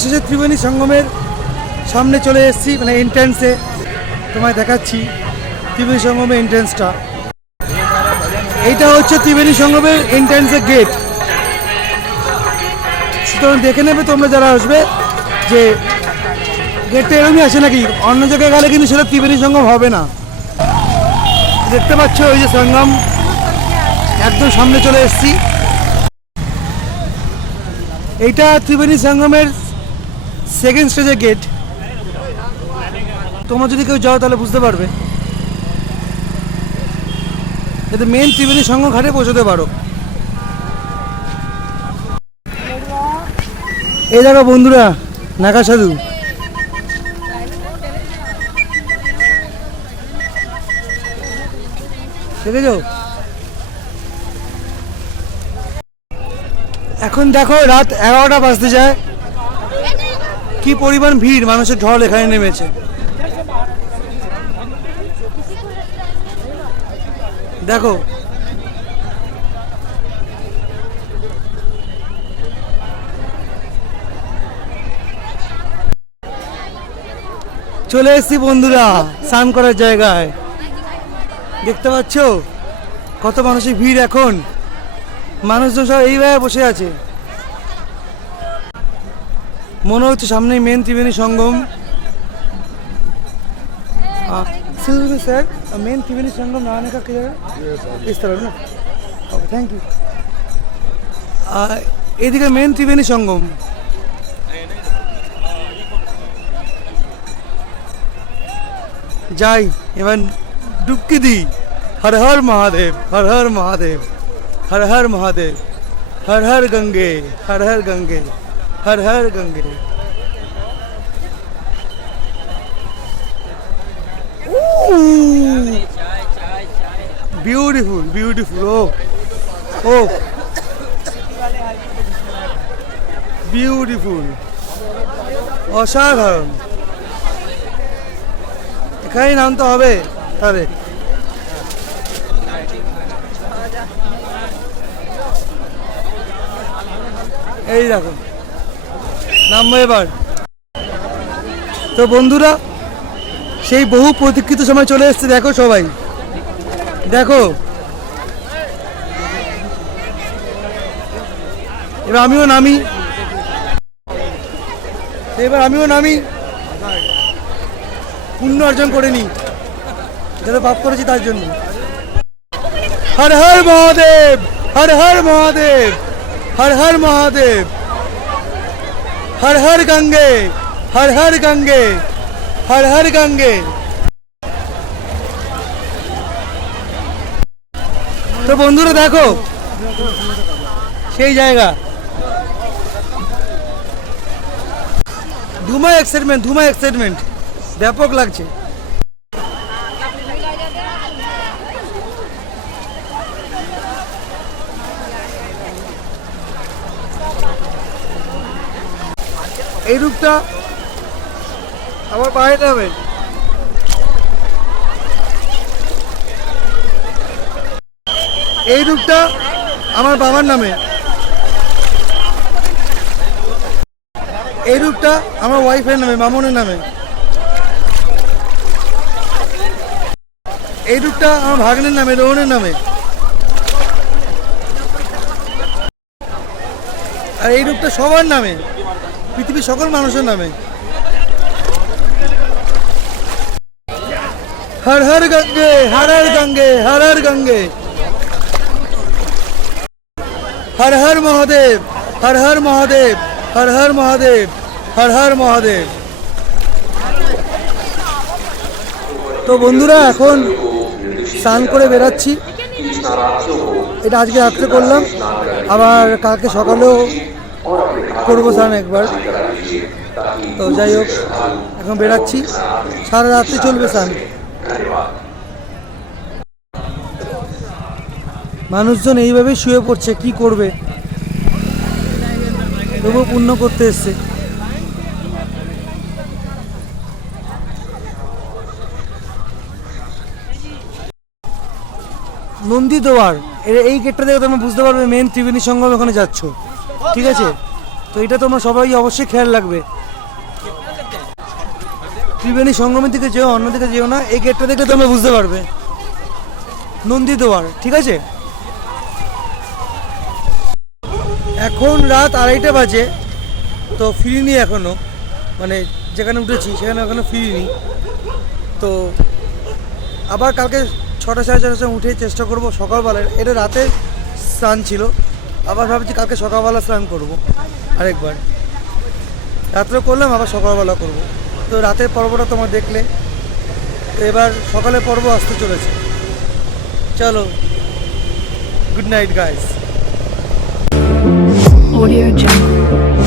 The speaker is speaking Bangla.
অবশেষে ত্রিবেণী সঙ্গমের সামনে চলে এসেছি, মানে এন্ট্রান্সে। তোমায় দেখাচ্ছি ত্রিবেণী সঙ্গমের এন্ট্রান্সটা। এইটা হচ্ছে ত্রিবেণী সঙ্গমের এন্ট্রান্সের গেট। সুতরাং দেখে নেবে তোমরা যারা আসবে যে গেটটা এরকমই আছে নাকি, অন্য জায়গায় গেলে কিন্তু সেটা ত্রিবেণী সঙ্গম হবে না। দেখতে পাচ্ছ ওই যে সঙ্গম, একদম সামনে চলে এসেছি। এইটা ত্রিবেণী সঙ্গমের সেকেন্ড স্টেজের গেট। তোমরা যদি কেউ যাও তাহলে বুঝতে পারবে, যাতে মেন ত্রিবেণী সঙ্গম ঘাটে পৌঁছতে পারো। এই দেখো বন্ধুরা, নাগা সাধু। দেখেছো? এখন দেখো রাত 11টা বাজতে যায়, কি পরিমাণ ভিড়, মানুষের ঢল এখানে নেমেছে। দেখো চলে এসেছি বন্ধুরা স্নান করার জায়গায়। দেখতে পাচ্ছ কত মানুষের ভিড়। এখন মানুষজন সব এইভাবে বসে আছে, মনে হচ্ছে সামনেই মেন ত্রিবেণী সঙ্গম। স্যার মেন ত্रिवेणी संगम नहाने का क्या है? इस तरफ ना। Okay thank you. এদিকে মেন ত্রিবেণী সঙ্গম। যাই এবার ডুবকি দিই। হর হর মহাদেব, হর হর মহাদেব, হর হর মহাদেব, হর হর গঙ্গে, হর হর গঙ্গে, হর হর গঙ্গে। Beautiful, beautiful. Oh, oh, beautiful. অসাধারণ। এখানেই নামতে হবে তাহলে। এই দেখো নামবো এবার। তো বন্ধুরা সেই বহু প্রতীক্ষিত সময় চলে এসেছে। দেখো সবাই দেখো, এবার আমিও নামি, পুণ্য অর্জন করে নি, যারা পাপ করেছি তার জন্য। হর হর মহাদেব, হর হর মহাদেব, হর হর মহাদেব, হর হর গঙ্গে, হর হর গঙ্গে, হর হর গঙ্গে। তো বন্ধুরা দেখো সেই জায়গা, ধুমা এক্সাইটমেন্ট, ব্যাপক লাগছে। এই রূপটা আমার পায়ে নামে। এই রূপটা আমার বাবার নামে। এই রূপটা আমার ওয়াইফের নামে, মামনের নামে। এই রূপটা আমার ভাগ্নের নামে, রোহনের নামে। আর এই রূপটা সবার নামে, পৃথিবীর সকল মানুষের নামে। হর হর গঙ্গে, হর হর গঙ্গে, হর হর গঙ্গে, হর হর মহাদেব, হর হর মহাদেব, হর হর মহাদেব, হর হর মহাদেব। তো বন্ধুরা এখন স্নান করে বেরাচ্ছি। এটা আজকে রাত্রে করলাম, আবার কালকে সকালেও করবো স্নান একবার। তো যাই হোক এখন বেরাচ্ছি, সারা রাত্রি চলবে স্নান। মানুষজন এইভাবে শুয়ে পড়ছে, কি করবে, তবুও পুণ্য করতে এসছে। নন্দী দোয়ার এই গেটটা দেখে তোমরা বুঝতে পারবে মেন ত্রিবেণী সঙ্গম ওখানে যাচ্ছ। ঠিক আছে, তো এটা তোমরা সবাই অবশ্যই খেয়াল রাখবে। ত্রিবেণী সঙ্গমের দিকে যেও, অন্যদিকে যেও না। এই গেটটা দেখলে তোমরা বুঝতে পারবে নন্দীদুয়ার, ঠিক আছে? এখন রাত 2:30 বাজে, তো ফিরিনি এখনো, মানে যেখানে উঠেছি সেখানে এখনো ফিরিনি। তো আবার কালকে 6টা 6:30 সময় উঠে চেষ্টা করব সকালবেলায়। এটা রাতে স্নান ছিল, আবার ভাবছি কালকে সকালবেলা স্নান করব আরেকবার। রাত্রে করলাম, আবার সকালবেলা করব। তো রাতের পর্বটা তোমরা দেখলে, তো এবার সকালের পর্ব আসতে চলেছে। চলো, good night guys. Audio Jungle.